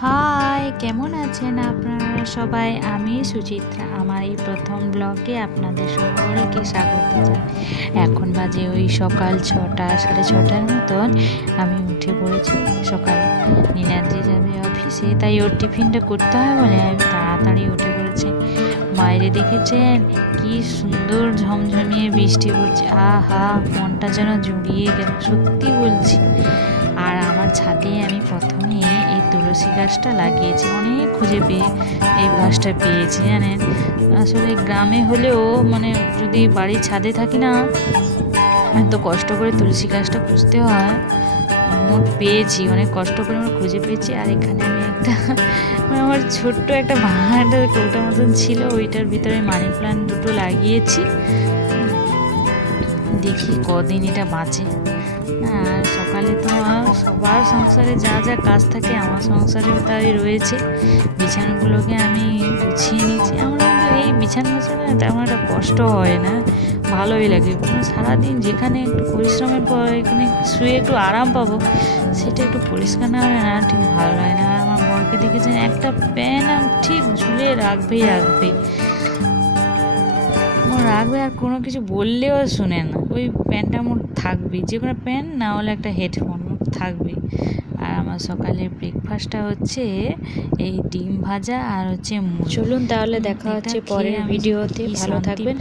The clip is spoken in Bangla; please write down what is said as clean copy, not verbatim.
হাই, কেমন আছেন আপনারা সবাই? আমি সুচিত্রা। আমার এই প্রথম ব্লগে আপনাদের সকলকে স্বাগত জানাই। এখন বাজে ওই সকাল 6টা, 6:30টার মতন। আমি উঠে পড়েছি সকালে। নীলাদ্রি যাবে অফিসে, তাই ওর টিফিনটা করতে হয় বলে আমি তাড়াতাড়ি উঠে পড়েছি। বাইরে দেখেছেন কি সুন্দর ঝমঝমিয়ে বৃষ্টি পড়ছে। আহা, মনটা যেন জুড়িয়ে গেল, সত্যি বলছি। আর আমার ছাদে আমি প্রথমে এই তুলসী গাছটা লাগিয়েছি, অনেক খুঁজে পেয়ে এই গাছটা পেয়েছি জানেন। আসলে গ্রামে হলেও মানে যদি বাড়ির ছাদে থাকি না, এত কষ্ট করে তুলসী গাছটা খুঁজতে হয়। মোট পেয়েছি, অনেক কষ্ট করে আমার খুঁজে পেয়েছি। আর এখানে আমি একটা আমার ছোট্ট একটা ভাঙা একটা কৌটার মতন ছিল, ওইটার ভিতরে মানি প্লান্ট দুটো লাগিয়েছি। দেখি কদিন এটা বাঁচে। আর সকালে তো সবার সংসারে যা যা কাজ থাকে, আমার সংসারেও তাই রয়েছে। বিছানাগুলোকে আমি গুছিয়ে নিচ্ছি। আমার কিন্তু এই বিছানা গোছানো তেমন একটা কষ্ট হয় না, ভালোই লাগে। সারাদিন যেখানে একটু পরিশ্রমের পর এখানে শুয়ে একটু আরাম পাবো, সেটা একটু পরিষ্কার না হলে না ঠিক ভালো লাগে না। আর আমার বরকে দেখেছেন, একটা প্যান ঠিক ঝুলে রাখবে, রাখবে, আর কোনো কিছু বললেও শুনে না। ওই প্যান্টটা মোট থাকবেই, যে কোনো প্যান্ট না হলে একটা হেডফোন থাকবেই। আর আমার সকালের ব্রেকফাস্টটা হচ্ছে এই ডিম ভাজা আর হচ্ছে মুড়ি। চলুন তাহলে দেখা হচ্ছে পরের ভিডিওতে। ভালো থাকবেন।